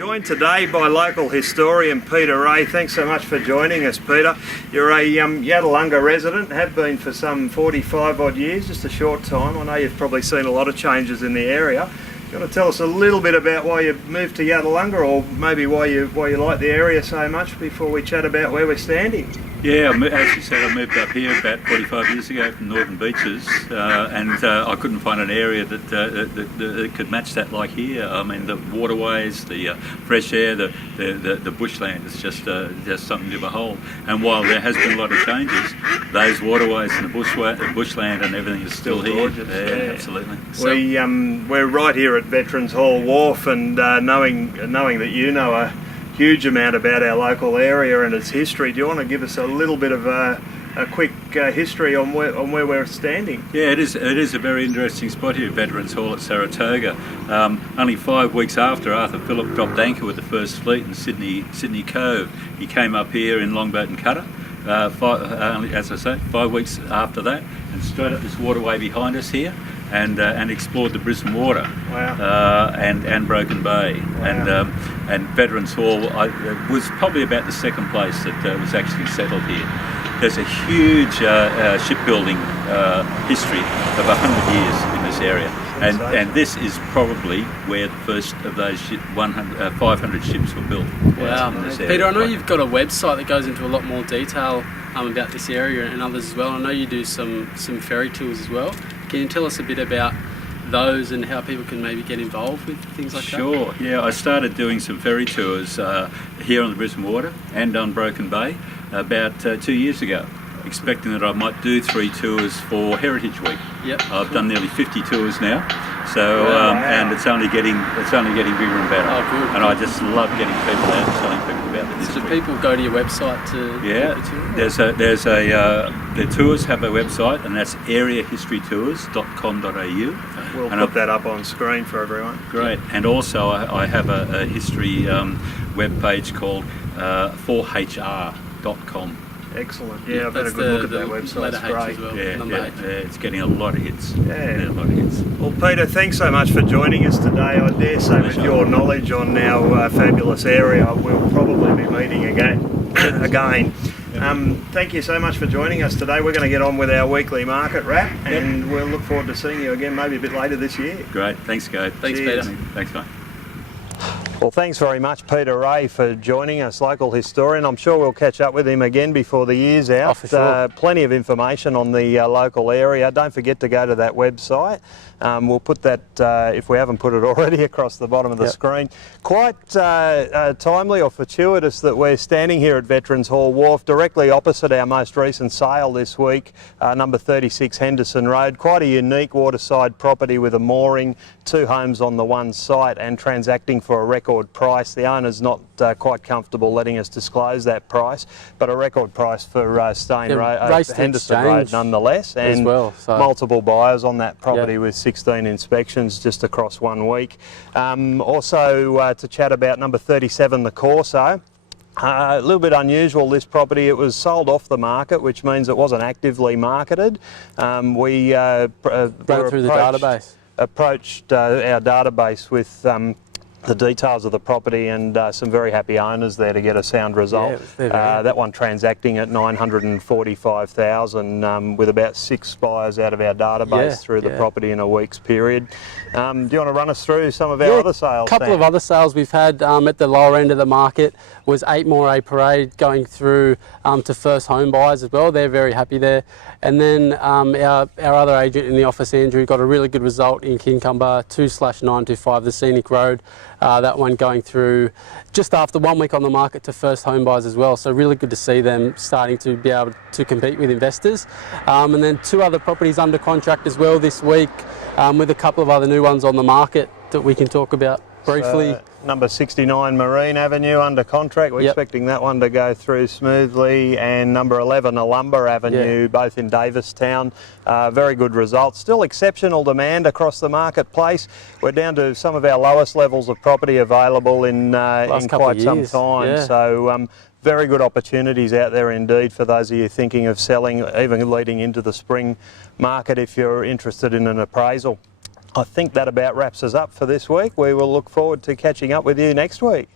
Joined today by local historian Peter Rae. Thanks so much for joining us, Peter. You're a Yadalunga resident, have been for some 45 odd years, just a short time. I know you've probably seen a lot of changes in the area. Do you want to tell us a little bit about why you moved to Yadalunga, or maybe why you like the area so much, before we chat about where we're standing? Yeah, as you said, I moved up here about 45 years ago from Northern Beaches, and I couldn't find an area that could match that like here. I mean, the waterways, the fresh air, the bushland is just something to behold. And while there has been a lot of changes, those waterways and the bushland and everything is still here. Gorgeous. Yeah, absolutely. So, we're right here at Veterans Hall Wharf, and knowing that you know a huge amount about our local area and its history, do you want to give us a little bit of a quick history on where we're standing? Yeah, it is a very interesting spot here at Veterans Hall at Saratoga. Only 5 weeks after Arthur Phillip dropped anchor with the First Fleet in Sydney Cove, he came up here in Longboat and Cutter. As I say, 5 weeks after that, and straight up this waterway behind us here, and explored the Brisbane Water. Wow. And Broken Bay. Wow. And Veterans Hall was probably about the second place that was actually settled here. There's a huge shipbuilding history of 100 years in this area, and this is probably where the first of those 500 ships were built. Wow. In this area. Peter, I know you've got a website that goes into a lot more detail about this area and others as well. I know you do some ferry tours as well. Can you tell us a bit about those and how people can maybe get involved with things like that? Sure, yeah, I started doing some ferry tours here on the Brisbane Water and on Broken Bay about 2 years ago, expecting that I might do 3 tours for Heritage Week. Yep. I've done nearly 50 tours now, so and it's only getting bigger and better. Oh, good. And I just love getting people out and telling people about the history. So people go to your website to book a tour? The tours have a website, and that's areahistorytours.com.au. We'll put that up on screen for everyone. Great. And also I have a history web page called 4hr.com. Excellent. Yeah, I've had a good look at that website. It's great. Well, yeah, it's getting a lot of hits. Yeah. A lot of hits. Well, Peter, thanks so much for joining us today. I dare say with your knowledge on our fabulous area, we'll probably be meeting again. Thank you so much for joining us today. We're going to get on with our weekly market wrap, and we'll look forward to seeing you again maybe a bit later this year. Great. Thanks, Gabe. Thanks, Cheers. Peter. Thanks, mate. Well, thanks very much, Peter Rae, for joining us, local historian. I'm sure we'll catch up with him again before the year's out. Oh, for sure. Plenty of information on the local area. Don't forget to go to that website. We'll put that, if we haven't put it already, across the bottom of the screen. Quite timely or fortuitous that we're standing here at Veterans Hall Wharf, directly opposite our most recent sale this week, number 36 Henderson Road. Quite a unique waterside property with a mooring, 2 homes on the one site, and transacting for a record price. The owner's not quite comfortable letting us disclose that price, but a record price for Henderson Road nonetheless, and multiple buyers on that property with 16 inspections just across 1 week. Also to chat about number 37 the Corso. A little bit unusual, this property. It was sold off the market, which means it wasn't actively marketed. We ran through the database. Approached our database with the details of the property, and some very happy owners there to get a sound result. That one transacting at $945,000 with about 6 buyers out of our database through the property in a week's period. Do you want to run us through some of our other sales? A couple of other sales we've had at the lower end of the market was 8 Moray Parade going through to first home buyers as well. They're very happy there. And then our other agent in the office, Andrew, got a really good result in Kincumber 2/925, the Scenic Road. That one going through just after 1 week on the market to first home buyers as well. So really good to see them starting to be able to compete with investors. And then 2 other properties under contract as well this week, with a couple of other new ones on the market that we can talk about briefly. Number 69 Marine Avenue under contract. We're expecting that one to go through smoothly, and number 11 Alumba Avenue, both in Davistown. Very good results. Still exceptional demand across the marketplace. We're down to some of our lowest levels of property available in quite some time. So very good opportunities out there indeed for those of you thinking of selling, even leading into the spring market if you're interested in an appraisal. I think that about wraps us up for this week. We will look forward to catching up with you next week.